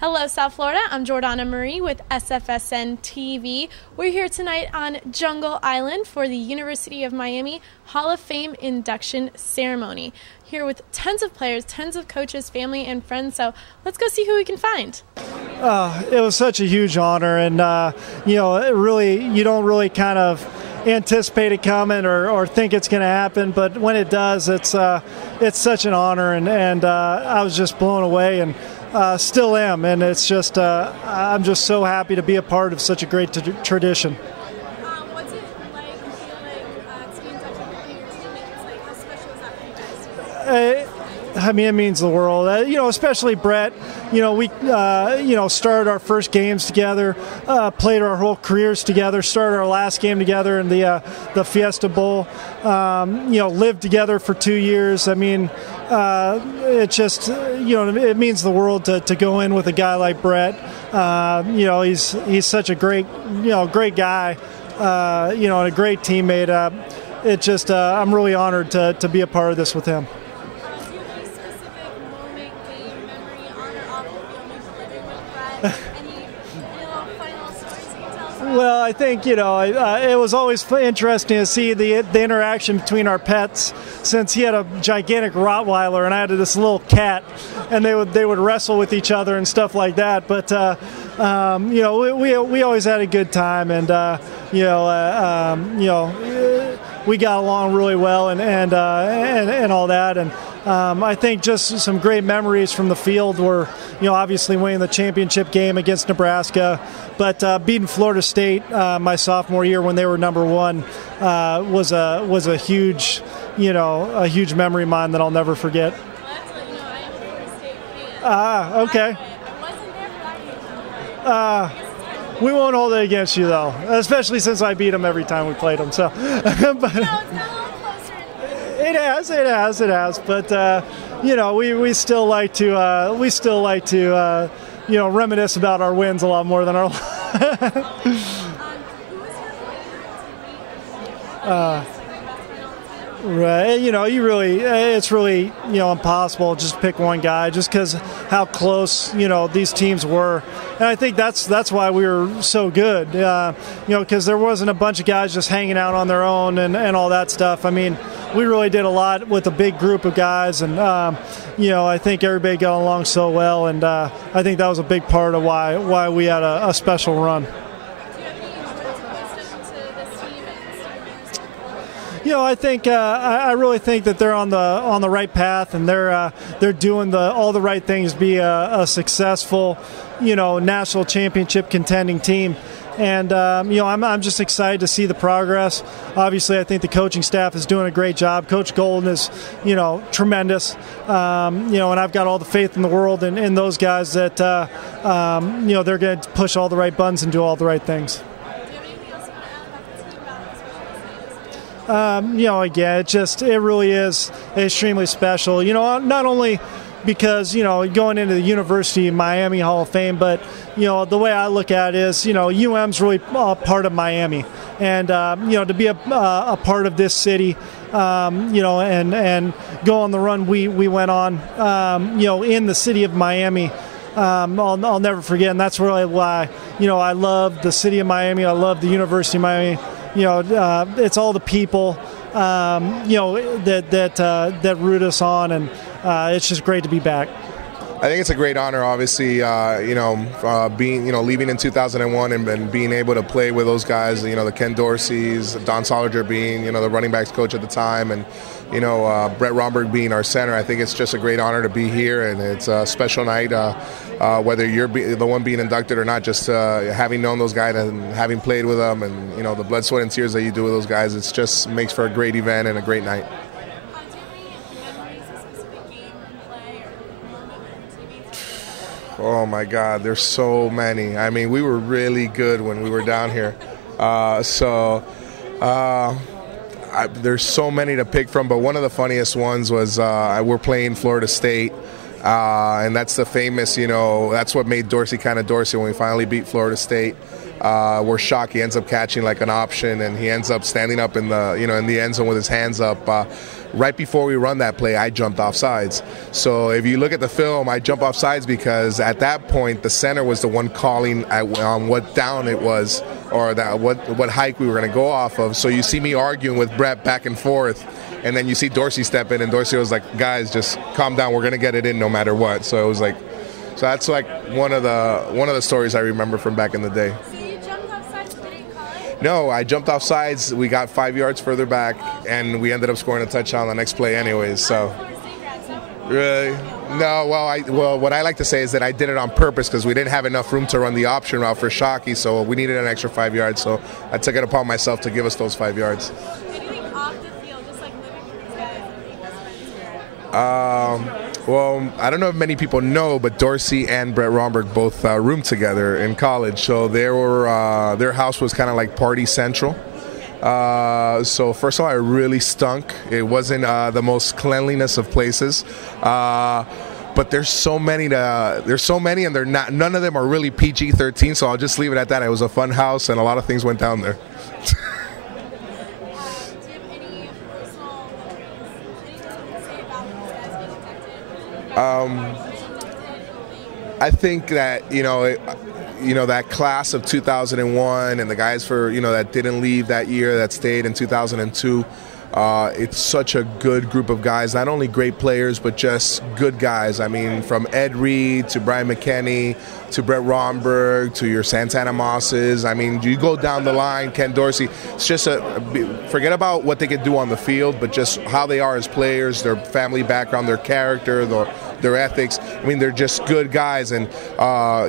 Hello, South Florida. I'm Jordana Marie with SFSN TV. We're here tonight on Jungle Island for the University of Miami Hall of Fame induction ceremony. Here with tons of players, tons of coaches, family, and friends. So let's go see who we can find. It was such a huge honor, and you don't really kind of anticipate it coming or think it's going to happen, but when it does, it's such an honor, and I was just blown away, and still am, and it's just I'm just so happy to be a part of such a great tradition. What's it like, to be inducted with one of your teammates? Like, how special is that for you guys? I mean, it means the world. Especially Brett. We started our first games together, played our whole careers together, started our last game together in the Fiesta Bowl. Lived together for 2 years. I mean, it just it means the world to go in with a guy like Brett. He's such a great guy. And a great teammate. I'm really honored to be a part of this with him. Well, I think, it was always interesting to see the interaction between our pets, since he had a gigantic Rottweiler and I had this little cat, and they would wrestle with each other and stuff like that. But, we always had a good time, and, we got along really well and all that. And I think just some great memories from the field were, obviously winning the championship game against Nebraska, but beating Florida State my sophomore year when they were number one was a huge, a huge memory of mine that I'll never forget. I am a Florida State fan. Okay. I wasn't there for that game. We won't hold it against you, though, especially since I beat them every time we played them. So, but No, it's got a little closer. it has. But we still like to reminisce about our wins a lot more than our. Who was your favorite teammate? Right, it's really impossible to just pick one guy, just because how close these teams were, and I think that's why we were so good, because there wasn't a bunch of guys just hanging out on their own and all that stuff. I mean, we really did a lot with a big group of guys, and I think everybody got along so well, and I think that was a big part of why we had a special run. I think I really think that they're on the right path, and they're doing all the right things to be a successful, national championship contending team. And I'm just excited to see the progress. Obviously, I think the coaching staff is doing a great job. Coach Golden is, tremendous. And I've got all the faith in the world in those guys that they're going to push all the right buttons and do all the right things. Again, it really is extremely special. Not only because, going into the University of Miami Hall of Fame, but, the way I look at it is, UM's really part of Miami. And, to be a part of this city, and go on the run we went on, in the city of Miami, I'll never forget. And that's really why, I love the city of Miami. I love the University of Miami. It's all the people, that root us on, and it's just great to be back. I think it's a great honor, obviously, being, leaving in 2001 and being able to play with those guys, the Ken Dorseys, Don Solinger being, the running backs coach at the time, and, Brett Romberg being our center. I think it's just a great honor to be here, and it's a special night, whether you're the one being inducted or not, just having known those guys and having played with them, and, the blood, sweat, and tears that you do with those guys, it just makes for a great event and a great night. Oh my God, there's so many. I mean, we were really good when we were down here. There's so many to pick from, but one of the funniest ones was we're playing Florida State, and that's the famous, that's what made Dorsey kind of Dorsey when we finally beat Florida State. where Shockey ends up catching like an option, and he ends up standing up in the in the end zone with his hands up. Right before we run that play, I jumped off sides. So if you look at the film, I jump off sides because at that point the center was the one calling on what down it was, or that what hike we were going to go off of. So you see me arguing with Brett back and forth, and then you see Dorsey step in, and Dorsey was like, "Guys, just calm down. We're going to get it in no matter what." So it was like, so that's like one of the stories I remember from back in the day. No, I jumped off sides. We got 5 yards further back, and we ended up scoring a touchdown the next play anyways. So, really? No, well, what I like to say is that I did it on purpose because we didn't have enough room to run the option route for Shockey, so we needed an extra 5 yards. So I took it upon myself to give us those 5 yards. Anything off the field, just like living with these guys and being best friends here? Well, I don't know if many people know, but Dorsey and Brett Romberg both roomed together in college. So their house was kind of like party central. So first of all, it really stunk. It wasn't the most cleanliness of places. But there's so many, and they're not. None of them are really PG-13. So I'll just leave it at that. It was a fun house, and a lot of things went down there. I think that that class of 2001 and the guys that didn't leave that year, that stayed in 2002. It's such a good group of guys, not only great players, but just good guys. I mean, from Ed Reed to Brian McKinney to Brett Romberg to your Santana Mosses. I mean, you go down the line, Ken Dorsey. It's just forget about what they could do on the field, but just how they are as players, their family background, their character, their ethics. I mean, they're just good guys, and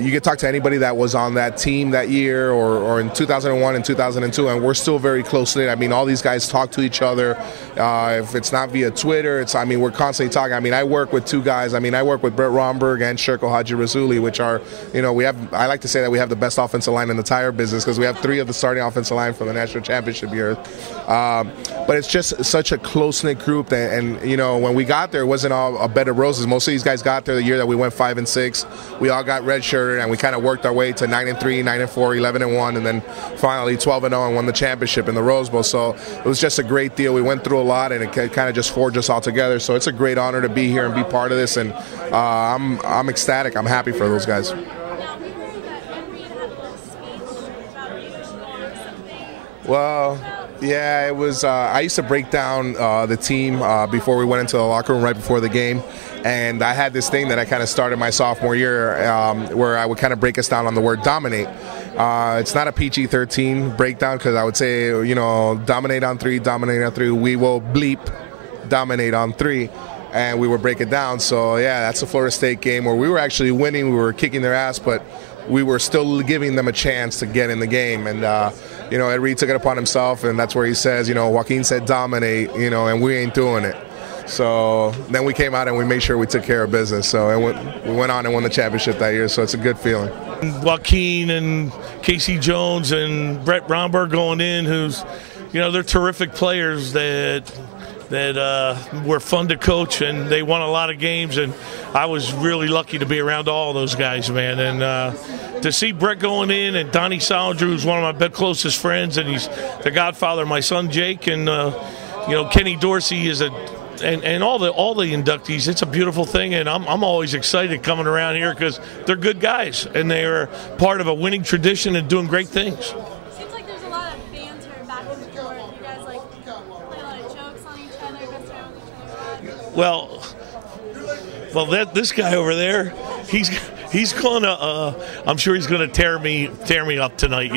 you can talk to anybody that was on that team that year or in 2001 and 2002, and we're still very close-knit. I mean, all these guys talk to each other. If it's not via Twitter, we're constantly talking. I mean, I work with two guys. I mean, I work with Brett Romberg and Sherko Haji-Razuli, which are, I like to say that we have the best offensive line in the tire business because we have 3 of the starting offensive line from the national championship year. But it's just such a close-knit group, and when we got there, it wasn't all a bed of roses. Most of these guys got there the year that we went 5-6. We all got redshirted, and we kind of worked our way to 9-3, 9-4, 11-1, and then finally 12-0 and won the championship in the Rose Bowl. So it was just a great deal. We went through a lot, and it kind of just forged us all together. So it's a great honor to be here and be part of this, and I'm ecstatic. I'm happy for those guys. Well, yeah, it was. I used to break down the team before we went into the locker room right before the game, and I had this thing that I kind of started my sophomore year where I would kind of break us down on the word dominate. It's not a PG-13 breakdown because I would say, dominate on 3, dominate on 3. We will bleep dominate on 3. And we would break it down. So, yeah, that's a Florida State game where we were actually winning. We were kicking their ass, but we were still giving them a chance to get in the game. And, Ed Reed took it upon himself, and that's where he says, Joaquin said dominate, and we ain't doing it. So then we came out and we made sure we took care of business. So we went on and won the championship that year, so it's a good feeling. Joaquin and Casey Jones and Brett Romberg going in, who's, they're terrific players that were fun to coach, and they won a lot of games, and I was really lucky to be around all those guys, man. And to see Brett going in, and Donnie Salinger, who's one of my closest friends, and he's the godfather of my son Jake, and Kenny Dorsey is and all the inductees. It's a beautiful thing, and I'm always excited coming around here because they're good guys, and they are part of a winning tradition and doing great things. Seems like there's a lot of banter back and forth. You guys play a lot of jokes on each other, mess around with each other. Well, this guy over there, he's gonna. I'm sure he's gonna tear me up tonight.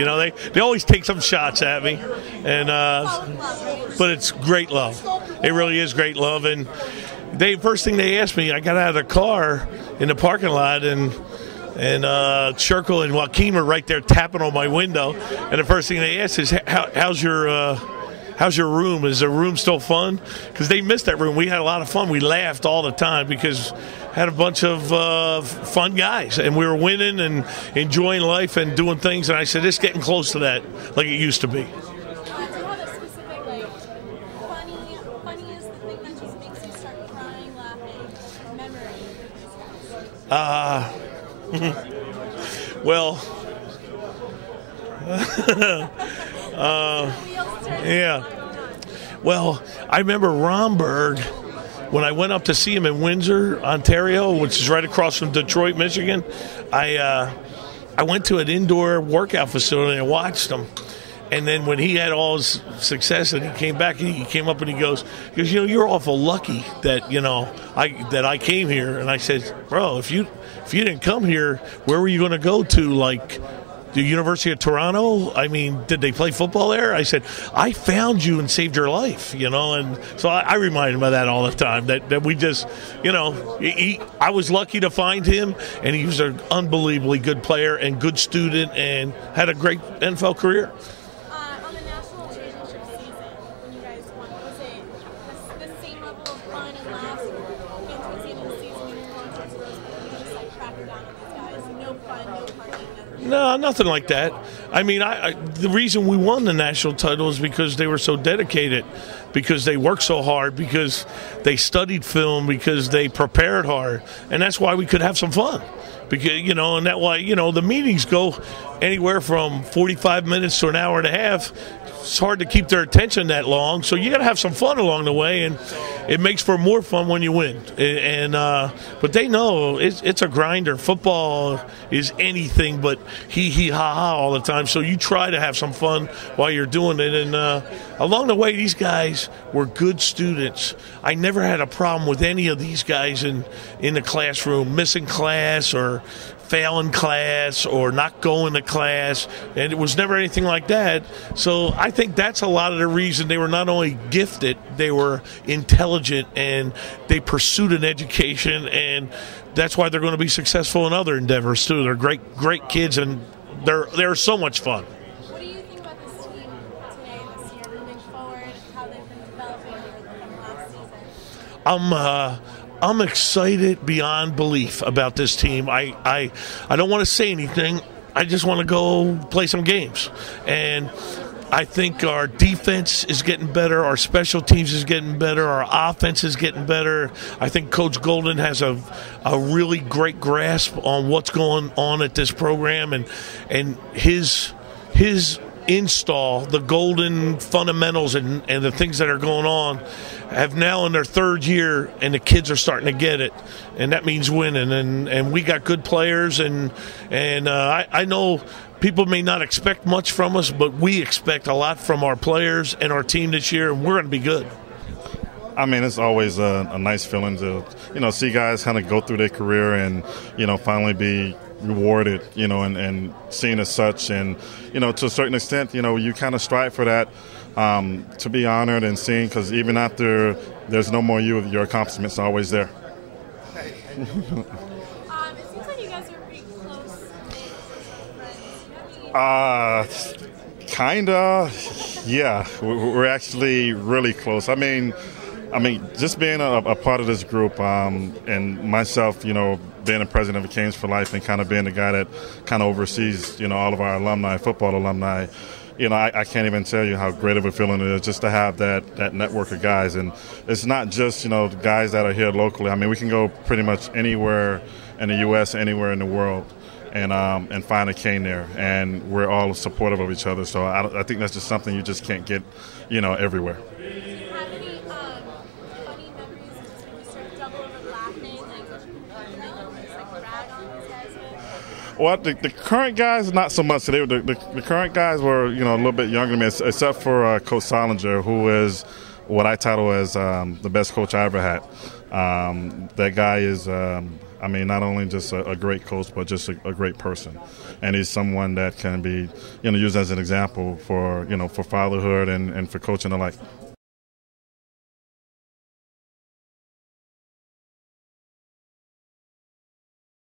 They always take some shots at me, and but it's great love. It really is great love. And first thing they asked me, I got out of the car in the parking lot, and Sherko and Joaquin were right there tapping on my window. And the first thing they asked is, how's your room? Is the room still fun? Because they missed that room. We had a lot of fun. We laughed all the time because had a bunch of fun guys, and we were winning and enjoying life and doing things. And I said, it's getting close to that like it used to be. Do you have a specific, funny is the thing that just makes you start crying, laughing, memory with these guys? Well, Yeah. Well, I remember Romberg, when I went up to see him in Windsor, Ontario, which is right across from Detroit, Michigan. I went to an indoor workout facility and watched him. And then when he had all his success and he came back, he came up and he goes, you're awful lucky that, I came here. And I said, bro, if you didn't come here, where were you going to go to? Like the University of Toronto? I mean, did they play football there? I said, I found you and saved your life, and so I remind him of that all the time, that we just, I was lucky to find him, and he was an unbelievably good player and good student and had a great NFL career. On the national championship season, when you guys won, was it the same level of fun and laughs towards the end of the season when you're going towards those, you just like cracking down on these guys? No fun, no partying, nothing? No, nothing like that. I mean, the reason we won the national title is because they were so dedicated, because they worked so hard, because they studied film, because they prepared hard, and that's why we could have some fun. Because and that why the meetings go anywhere from 45 minutes to an hour and a half. It's hard to keep their attention that long, so you got to have some fun along the way, and it makes for more fun when you win. But they know it's a grinder. Football is anything but hee ha ha all the time. So you try to have some fun while you're doing it. And along the way, these guys were good students. I never had a problem with any of these guys in the classroom, missing class or failing class or not going to class, and it was never anything like that. So I think that's a lot of the reason they were not only gifted, they were intelligent, and they pursued an education, and that's why they're going to be successful in other endeavors too. They're great kids, and they're so much fun. What do you think about this team today, this year, moving forward, how they've been developing from last season? I'm excited beyond belief about this team. I don't want to say anything. I just want to go play some games. And I think our defense is getting better. Our special teams is getting better. Our offense is getting better. I think Coach Golden has a really great grasp on what's going on at this program. And his install, the Golden fundamentals and the things that are going on, have now in their third year, and the kids are starting to get it, and that means winning. And we got good players, and I know people may not expect much from us, but we expect a lot from our players and our team this year, and we're going to be good. I mean, it's always a nice feeling to see guys kind of go through their career and finally be rewarded, and seen as such, and to a certain extent, you kind of strive for that, to be honored and seen, because even after there's no more you, your accomplishments are always there. It seems like you guys are pretty close friends. Kinda, yeah. We're actually really close. I mean, just being a part of this group, and myself, being a president of Canes for Life and kind of being the guy that kind of oversees, all of our alumni, football alumni, I can't even tell you how great of a feeling it is just to have that network of guys. And it's not just, the guys that are here locally. I mean, we can go pretty much anywhere in the U.S., anywhere in the world, and find a Cane there. And we're all supportive of each other. So I think that's just something you just can't get, everywhere. Well, the current guys, not so much. The current guys were, a little bit younger than me, except for Coach Solinger, who is what I title as the best coach I ever had. That guy is, not only just a great coach, but just a great person. And he's someone that can be, used as an example for, for fatherhood and for coaching alike.